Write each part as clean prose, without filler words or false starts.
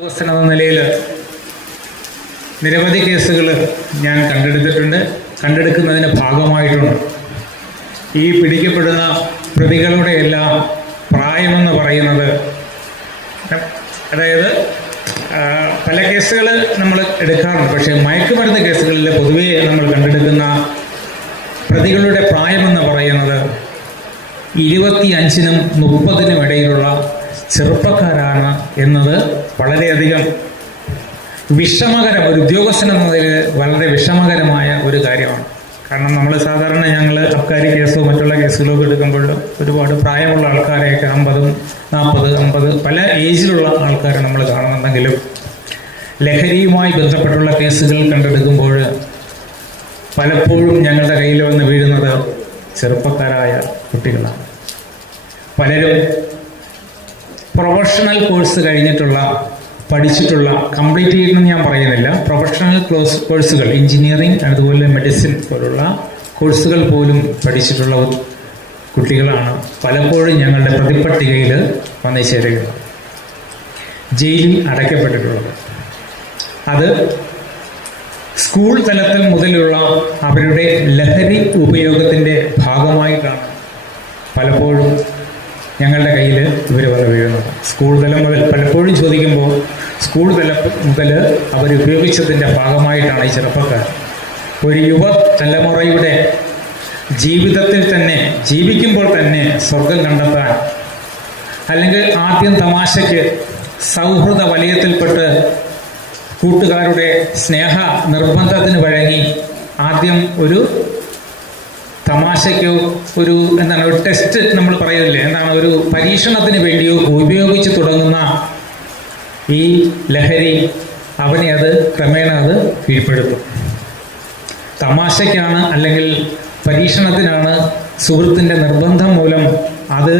ഉദ്യോഗസ്ഥൻ എന്ന നിലയിൽ നിരവധി കേസുകൾ ഞാൻ കണ്ടെടുക്കുന്നതിന് ഭാഗമായിട്ടുണ്ട്. ഈ പിടിക്കപ്പെടുന്ന പ്രതികളുടെ എല്ലാം പ്രായമെന്ന് പറയുന്നത്, അതായത് പല കേസുകൾ നമ്മൾ എടുക്കാറുണ്ട്, പക്ഷേ മയക്കുമരുന്ന് കേസുകളിൽ പൊതുവേ നമ്മൾ കണ്ടെടുക്കുന്ന പ്രതികളുടെ പ്രായമെന്ന് പറയുന്നത് 25-നും 30-നും ഇടയിലുള്ള ചെറുപ്പക്കാരാണ് എന്നത് വളരെയധികം ഒരു ഉദ്യോഗസ്ഥൻ എന്നതിൽ വളരെ വിഷമകരമായ ഒരു കാര്യമാണ്. കാരണം നമ്മൾ സാധാരണ അബ്കാരി കേസോ മറ്റുള്ള കേസുകളോ എടുക്കുമ്പോൾ ഒരുപാട് പ്രായമുള്ള ആൾക്കാരെയൊക്കെ 50, 40, 50 പല ഏജിലുള്ള ആൾക്കാരെ നമ്മൾ കാണുന്നുണ്ടെങ്കിലും ലഹരിയുമായി ബന്ധപ്പെട്ടുള്ള കേസുകൾ കണ്ടെടുക്കുമ്പോൾ പലപ്പോഴും ഞങ്ങളുടെ കയ്യിൽ വന്ന് വീഴുന്നത് ചെറുപ്പക്കാരായ കുട്ടികളാണ്. പലരും പ്രൊഫഷണൽ കോഴ്സ് പഠിച്ചിട്ടുള്ള കംപ്ലീറ്റ് ചെയ്യണമെന്ന് ഞാൻ പറയുന്നില്ല, പ്രൊഫഷണൽ കോഴ്സുകൾ എഞ്ചിനീയറിംഗ് അതുപോലെ മെഡിസിൻ പോലുള്ള കോഴ്സുകൾ പോലും പഠിച്ചിട്ടുള്ള കുട്ടികളാണ് പലപ്പോഴും ഞങ്ങളുടെ പ്രതിപട്ടികയിൽ വന്നു ചേരുന്നത്, ജയിലിൽ അടയ്ക്കപ്പെട്ടിട്ടുള്ളത്. അത് സ്കൂൾ തലത്തിൽ മുതലുള്ള അവരുടെ ലഹരി ഉപയോഗത്തിൻ്റെ ഭാഗമായിട്ടാണ് പലപ്പോഴും ഞങ്ങളുടെ കയ്യിൽ ഇവർ വന്ന് വീഴുന്നത്. സ്കൂൾ തലം മുതൽ പലപ്പോഴും ചോദിക്കുമ്പോൾ സ്കൂൾ തലം മുതൽ അവർ ഉപയോഗിച്ചതിൻ്റെ ഭാഗമായിട്ടാണ് ഈ ചെറുപ്പക്കാർ. ഒരു യുവതലമുറയുടെ ജീവിതത്തിൽ തന്നെ ജീവിക്കുമ്പോൾ തന്നെ സ്വർഗം കണ്ടെത്താൻ, അല്ലെങ്കിൽ ആദ്യം തമാശയ്ക്ക് സൗഹൃദ വലയത്തിൽപ്പെട്ട് കൂട്ടുകാരുടെ സ്നേഹ നിർബന്ധത്തിന് വഴങ്ങി ആദ്യം ഒരു തമാശയ്ക്കോ ഒരു ടെസ്റ്റ് നമ്മൾ പറയുന്നില്ലേ, ഒരു പരീക്ഷണത്തിന് വേണ്ടിയോ ഉപയോഗിച്ച് തുടങ്ങുന്ന ഈ ലഹരി അവനെ അത് ക്രമേണ കീഴ്പ്പെടുത്തും. തമാശയ്ക്കാണ് അല്ലെങ്കിൽ പരീക്ഷണത്തിനാണ് സുഹൃത്തിൻ്റെ നിർബന്ധം മൂലം അത്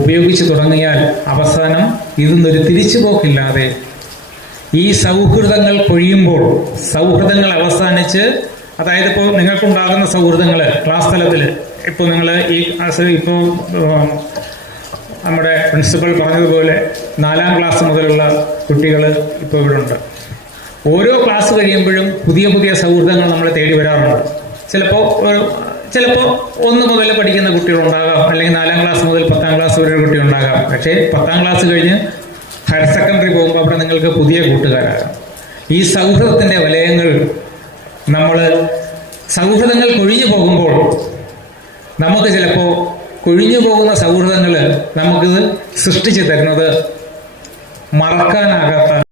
ഉപയോഗിച്ച് തുടങ്ങിയാൽ അവസാനം ഇതിന്നൊരു തിരിച്ചുപോക്കില്ലാതെ ഈ സൗഹൃദങ്ങൾ കൊഴിയുമ്പോൾ, സൗഹൃദങ്ങൾ അവസാനിച്ച്, അതായത് ഇപ്പോൾ നിങ്ങൾക്കുണ്ടാകുന്ന സൗഹൃദങ്ങൾ ക്ലാസ് തലത്തിൽ, ഇപ്പോൾ നിങ്ങൾ ഇപ്പോൾ നമ്മുടെ പ്രിൻസിപ്പൽ പറഞ്ഞതുപോലെ 4ാം ക്ലാസ് മുതലുള്ള കുട്ടികൾ ഇപ്പോൾ ഇവിടെ ഉണ്ട്. ഓരോ ക്ലാസ് കഴിയുമ്പോഴും പുതിയ പുതിയ സൗഹൃദങ്ങൾ നമ്മളെ തേടി വരാറുണ്ട്. ചിലപ്പോൾ 1 മുതൽ പഠിക്കുന്ന കുട്ടികളുണ്ടാകാം, അല്ലെങ്കിൽ 4ാം ക്ലാസ് മുതൽ 10ാം ക്ലാസ് വരെ കുട്ടി ഉണ്ടാകാം. പക്ഷേ 10ാം ക്ലാസ് കഴിഞ്ഞ് ഹയർ സെക്കൻഡറി പോകുമ്പോൾ അവിടെ നിങ്ങൾക്ക് പുതിയ കൂട്ടുകാരാകാം. ഈ സൗഹൃദത്തിൻ്റെ വലയങ്ങൾ സൗഹൃദങ്ങൾ കൊഴിഞ്ഞു പോകുമ്പോൾ നമുക്ക് ചിലപ്പോൾ കൊഴിഞ്ഞു പോകുന്ന സൗഹൃദങ്ങൾ നമുക്ക് സൃഷ്ടിച്ചു തരുന്നത് മറക്കാനാകാത്ത